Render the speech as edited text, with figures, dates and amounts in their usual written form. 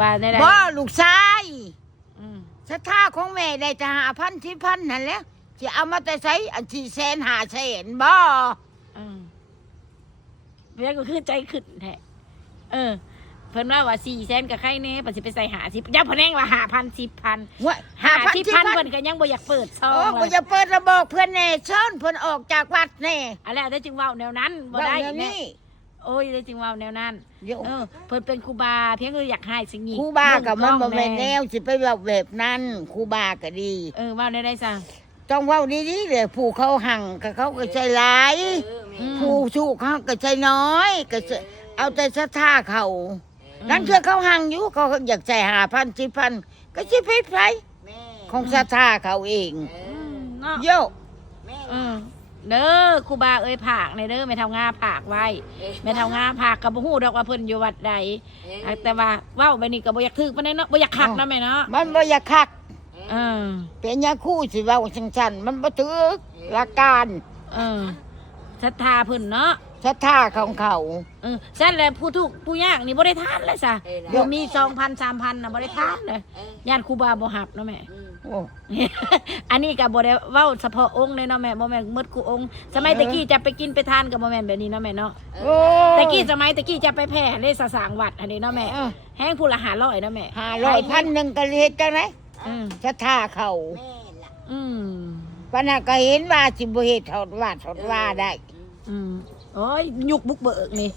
ว่าได้ บ่ลูกชายอืมศรัทธาของแม่ได้จะ5,000 10,000นั่นแหละสิเอามาแต่ไสอันที่1,500,000บ่ เพื่อนก็คือใจขึ้นแท้เพิ่นว่า400,000กับใครแน่ปสิไปใส่50ยับพะแนงว่า5,000 10,000 ว่า 10,000เพิ่นก็ยังบ่อยากเปิดซอง บ่จะเปิดระบอกเพื่อนแน่เชิญเพิ่นออกจากวัดแน่ อะไรได้จึงเว้าแนวนั้นบ่ได้ ว่าแนว แม่ นี้ โอ้ยได้จึงเว้าแนวนั้น เดี๋ยว เพิ่นเป็นครูบาเพียงคืออยากให้สิ่งนี้ ครูบากับมันบ่แม่นแนวสิไปเว้าแบบนั้นครูบาก็ดี เว้าได้ซะ ต้องเว้าดีๆเลยผู้เขาหั่งก็เขาก็ใจหลาย ผู้สู้เขาก็ใจน้อยก็จะเอาแต่ศรัทธาเขานั่นคือเขาหั่งอยู่เขาอยากใส่5,000 10,000ก็สิผิดไผของศรัทธาเขาเอง เนาะ โย เด้อครูบาเอ้ยผากในเด้อแม่เฒ่างาผากไว้แม่เฒ่างาผากก็บ่ฮู้ดอกว่าเพิ่นอยู่วัดใดแต่ว่าเว้าไปนี่ก็บ่อยากถึกปานใดเนาะบ่อยากคักเนาะแม่เนาะ มันบ่อยากคัก เออ เป็นยาคู่สิเว้าจังๆมันบ่ถึกหลักการ ศรัทธาเพิ่นเนาะ ศรัทธาของเขา ซั่นแหละผู้ทุกข์ผู้ยากนี่บ่ได้ทานเลยซะบ่มี 2,000 3,000น่ะบ่ได้ทานเลยญาติครูบาบ่ฮับเนาะแม่ โอ้ อันนี้ก็บ่ได้เว้าเฉพาะองค์เลยเนาะแม่บ่แม่นหมดกูองค์สมัยตะกี้จะไปกินไปทานก็บ่แม่นแบบนี้เนาะแม่เนาะ โอ้ ตะกี้สมัยตะกี้จะไปแผ่เลยสร้างวัดอันนี้เนาะแม่แห้งผู้ละ500เนาะแม่ 500 1,000ก็เฮ็ดจังได๋ อืม ศรัทธาเขา อืม ปานนั้นก็เห็นว่าสิบ่เฮ็ดทอดว่าได้ โอ้ยยุกบุกเบิกนี่